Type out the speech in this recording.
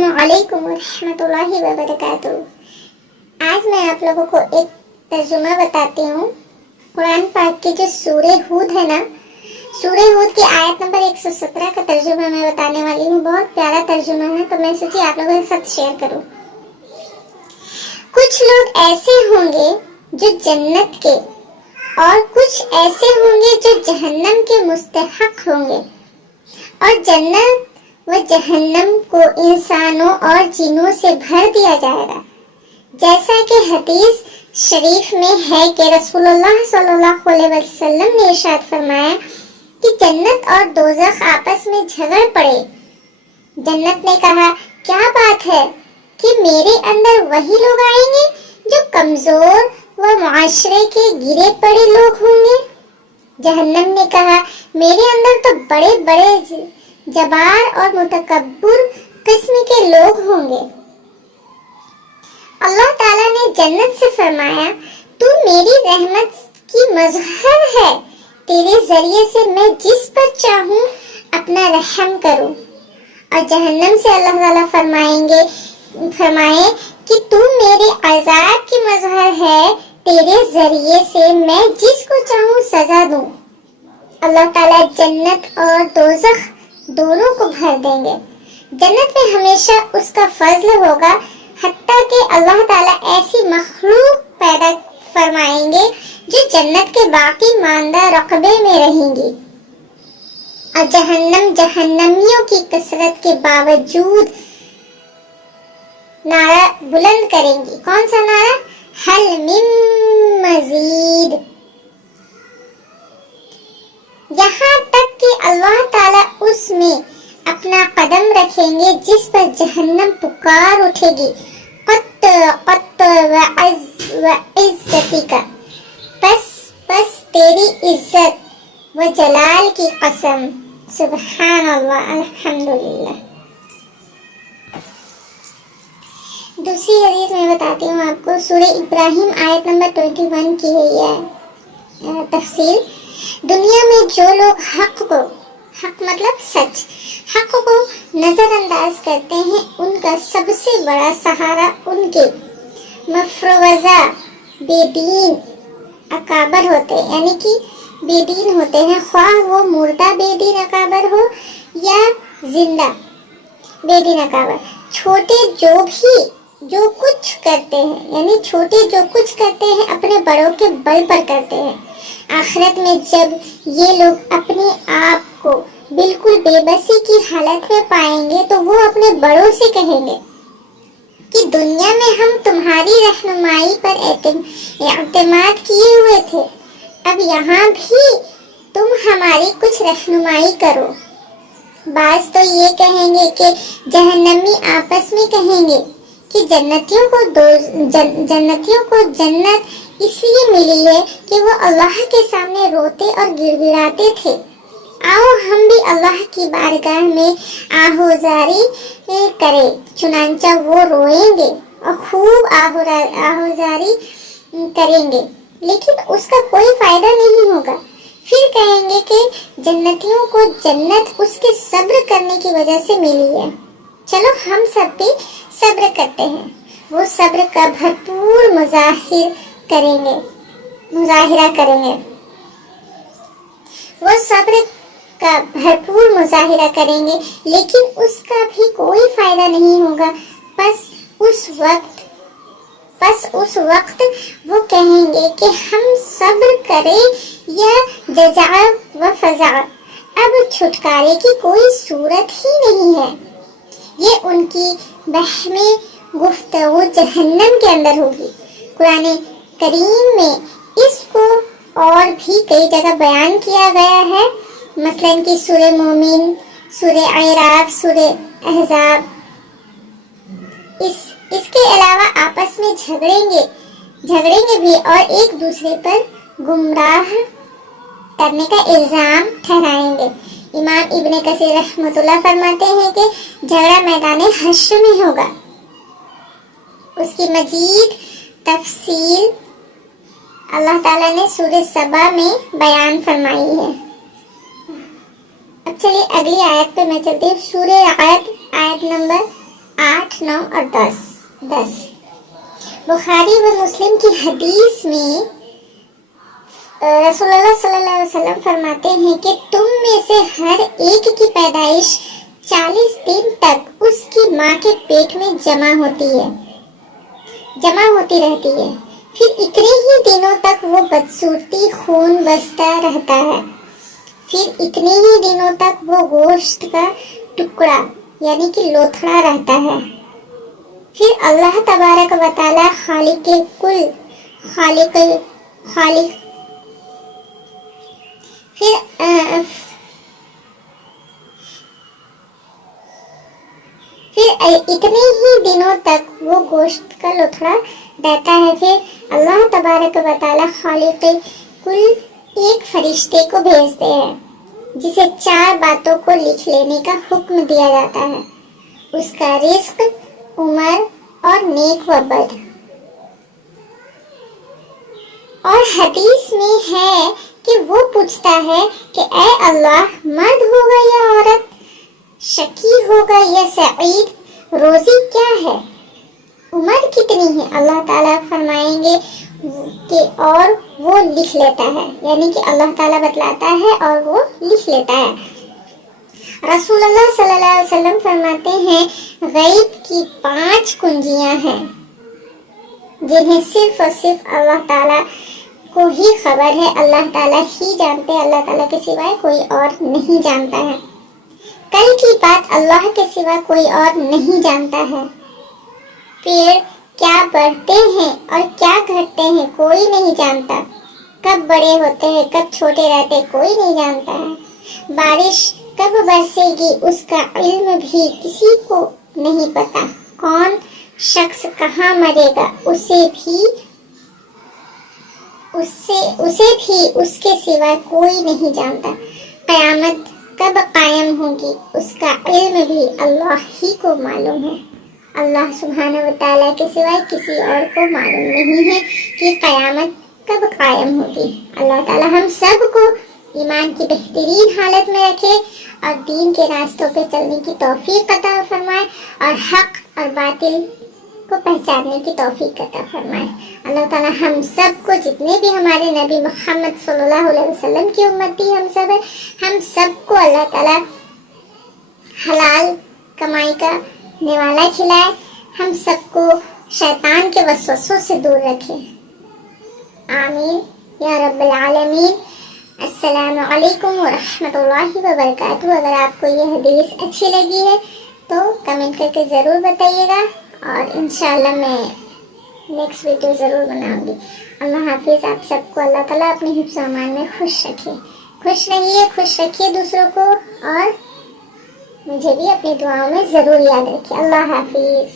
अस्सलामुअलैकुम वरहमतुल्लाहि वबरकातुहू। आज मैं आप लोगों को एक तर्जुमा बताती हूँ। कुरान पाक की जो सूरे हूद है ना, सूरे हूद की आयत नंबर 117 का तर्जुमा मैं बताने वाली हूँ। बहुत प्यारा तर्जुमा है, तो मैं सोची आप लोगों के साथ शेयर करूँ। कुछ लोग ऐसे होंगे जो जन्नत के और कुछ ऐसे होंगे जो जहन्नम के मुस्तहक होंगे, और जन्नत व जहन्नम को इंसानों और जिनों से भर दिया जाएगा। जैसा कि हदीस शरीफ में है कि रसूलुल्लाह सल्लल्लाहु अलैहि वसल्लम ने इरशाद फरमाया कि जन्नत और दोज़ख आपस में झगड़ पड़े। जन्नत ने कहा, क्या बात है कि मेरे अंदर वही लोग आएंगे जो कमजोर व मुआशरे के गिरे पड़े लोग होंगे। जहन्नम ने कहा, मेरे अंदर तो बड़े बड़े जबार और मुतकब्बिर किस्म के लोग होंगे। अल्लाह ताला ने जन्नत से फरमाया, तू मेरी रहमत की मज़हर है, तेरे जरिए से मैं जिस पर चाहूँ अपना रहम करूँ। और जहन्नम से अल्लाह ताला फरमाए कि तू मेरे अज़ाब की मज़हर है, तेरे जरिए से मैं जिसको चाहूँ सजा दूँ। अल्लाह ताला जन्नत और दोज़ख दोनों को भर देंगे। जन्नत में हमेशा उसका फजल होगा, हत्ता कि अल्लाह ताला ऐसी मखलूक पैदा फरमाएंगे जो जन्नत के बाकी मानदा रकबे में रहेंगी। और जहन्नम जहन्नमियों की कसरत के बावजूद नारा बुलंद करेंगी। कौन सा नारा? हल मिन मजीद। यहाँ तक कि अल्लाह ताला उसमें अपना कदम रखेंगे जिस पर जहन्नम पुकार उठेगी, कत कत व इज्जती का, बस तेरी इज्जत व जलाल की कसम। सुभान अल्लाह, अल्हम्दुलिल्लाह। दूसरी हदीस मैं बताती हूँ आपको। सूरह इब्राहिम आयत नंबर 21 की है यह तफसील। दुनिया में जो लोग हक मतलब सच, हक को नजरअंदाज करते हैं, उनका सबसे बड़ा सहारा उनके मफरोजा बेदीन अकाबर होते हैं, यानी कि बेदीन होते हैं, ख्वाह वो मुर्दा बेदीन अकाबर हो या जिंदा बेदीन अकाबर। छोटे जो कुछ करते हैं, यानी छोटे जो कुछ करते हैं अपने बड़ों के बल पर करते हैं। आखिरत में जब ये लोग अपने आप को बिल्कुल बेबसी की हालत में पाएंगे तो वो अपने बड़ों से कहेंगे कि दुनिया में हम तुम्हारी रहनुमाई पर एतमाद किए हुए थे, अब यहाँ भी तुम हमारी कुछ रहनुमाई करो। बाज तो ये कहेंगे कि जहन्नमी आपस में कहेंगे कि जन्नतियों को जन्नत इसलिए मिली है कि वो अल्लाह के सामने रोते और गिड़गिड़ाते थे। आओ हम भी अल्लाह की बारगाह में आहोजारी करें। चुनांचा वो रोएंगे और खूब आहोजारी करेंगे, लेकिन उसका कोई फायदा नहीं होगा। फिर कहेंगे कि जन्नतियों को जन्नत उसके सब्र करने की वजह से मिली है। चलो हम सब भी सब्र करते हैं। वो सब्र का भरपूर मुजाहिरा करेंगे। वो सब्र का भरपूर मुजाहिरा करेंगे, लेकिन उसका भी कोई फायदा नहीं होगा। बस उस वक्त वो कहेंगे कि हम सब्र करें या जज़ा व फज़ा, अब छुटकारे की कोई सूरत ही नहीं है। ये उनकी बहमे गुफ्तगू जहन्नम के अंदर होगी। कुरान करीम में इसको और भी कई जगह बयान किया गया है, मसलन कि सूरह मोमिन, सूरह अराफ, सूरह अहज़ाब। इसके अलावा आपस में झगड़ेंगे भी और एक दूसरे पर गुमराह करने का इल्जाम ठहराएंगे। इमाम इब्ने कसीर रहमतुल्लाह फरमाते हैं कि झगड़ा मैदान हश्र में होगा। उसकी मजीद तफसील अल्लाह ताला ने सूरह सबा में बयान फरमाई है। अब चलिए अगली आयत पे मैं चलती हूँ। सूरह आयत नंबर 8 8, 9 اور 10. बुखारी व मुस्लिम की हदीस में रसूलुल्लाह सल्लल्लाहु अलैहि वसल्लम फरमाते हैं कि तुम में से हर एक की पैदाइश 40 दिन तक उसकी माँ के पेट में जमा होती रहती है, फिर इतने ही दिनों तक वो बदसूरती खून बसता रहता है, फिर इतने ही दिनों तक वो गोश्त का टुकड़ा यानी कि लोथड़ा रहता है, फिर अल्लाह तबारक व तआला खालिक फिर इतने ही दिनों तक वो गोश्त का लोथड़ा रहता है, फिर अल्लाह तबारक व तआला खालिक कुल एक फरिश्ते को भेजते हैं जिसे 4 बातों को लिख लेने का हुक्म दिया जाता है, उसका रिस्क, उम्र और नेक व बद। और हदीस में है कि वो पूछता है कि ऐ अल्लाह, मर्द होगा या औरत, शकी होगा या सईद, रोजी क्या है, उम्र कितनी है? अल्लाह ताला फरमाएंगे कि और वो लिख लेता है, यानी कि अल्लाह ताला बतलाता है और वो लिख लेता है। रसूलुल्लाह सल्लल्लाहु अलैहि वसल्लम फरमाते हैं, गैब की 5 कुंजियां हैं जिन्हें सिर्फ और सिर्फ अल्लाह ताला को ही खबर है, अल्लाह ताला ही जानते हैं, अल्लाह ताला के सिवाय कोई और नहीं जानता है। कल की बात अल्लाह के सिवा कोई और नहीं जानता है। पेड़ क्या बढ़ते हैं और क्या घटते हैं कोई नहीं जानता, कब बड़े होते हैं कब छोटे रहते हैं कोई नहीं जानता है। बारिश कब बरसेगी उसका इल्म भी किसी को नहीं पता, कौन शख्स कहाँ मरेगा उसे भी उसके सिवा कोई नहीं जानता। क़यामत कब कायम होगी उसका इल्म भी अल्लाह ही को मालूम है। अल्लाह सुब्हानहू व तआला के सिवाय किसी और को मालूम नहीं है कि क़यामत कब कायम होगी। अल्लाह ताला हम सब को ईमान की बेहतरीन हालत में रखे और दीन के रास्तों पे चलने की तौफीक अता फरमाए और हक और बातिल को पहचानने की तौफीक अता फरमाए। अल्लाह ताला हम सब को, जितने भी हमारे नबी मोहम्मद सल्लल्लाहु अलैहि वसल्लम की उम्मती हम सब है, हम सबको अल्लाह ताला हलाल कमाई का निवाला खिलाए, हम सबको शैतान के वसवसों से दूर रखे। आमीन या रब्बल आलमीन। अस्सलामु अलैकुम व रहमतुल्लाहि व बरकातुहू। अगर आपको ये हदीस अच्छी लगी है तो कमेंट करके ज़रूर बताइएगा और इंशाअल्लाह मैं नेक्स्ट वीडियो ज़रूर बनाऊंगी। अल्लाह हाफिज़। आप सबको अल्लाह ताला अपने हिफ्ज़ व अमान में खुश रखे। खुश रहिए, खुश रखिए दूसरों को और मुझे भी अपनी दुआओं में ज़रूर याद रखिए। अल्लाह हाफिज़।